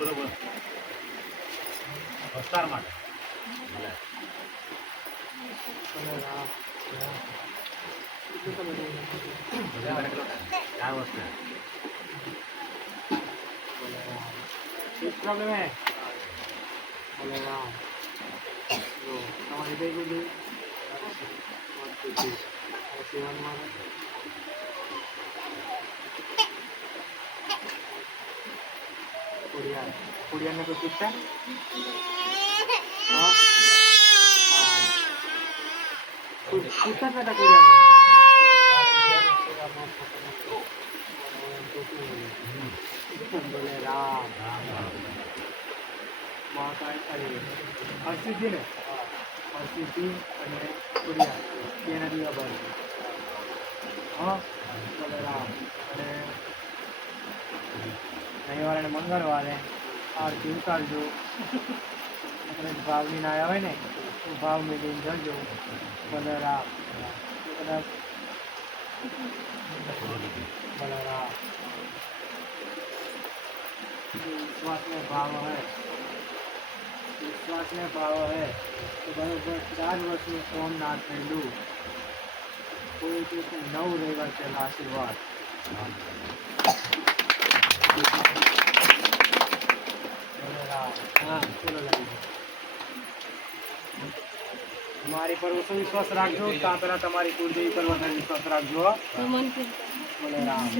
બરોબર વિસ્તાર માટે प्रॉब्लम है बोले राम जो हमारी कई को दी सेवन मारे कुड़िया कुड़िया ने कुछ पूछा हाँ पूछा था कुड़िया बोले राम बहुत अरे हर्षित जी ने हर्षित जी અને કુરિયા તેના દિયા પર હા બોલે રામ અને રવિવારે ને મંગળવારે આરતી ઉતારજો આપણે ભાવની ના આવે ને તો ભાવ મેળવીને જજો બોલે રામ કદાચ बोले राम विश्वास में भाव है विश्वास में भाव है तो बराबर 4 वर्ष में सोमनाथ થયેલું કોઈ દિવસ 9 રવિવાર પહેલા આશીર્વાદ બોલે રામ હા ચલો લઈ મારી પર ઓછો વિશ્વાસ રાખજો ત્યાં પહેલા તમારી કુળદેવી પર વધારે વિશ્વાસ રાખજો બોલે રામ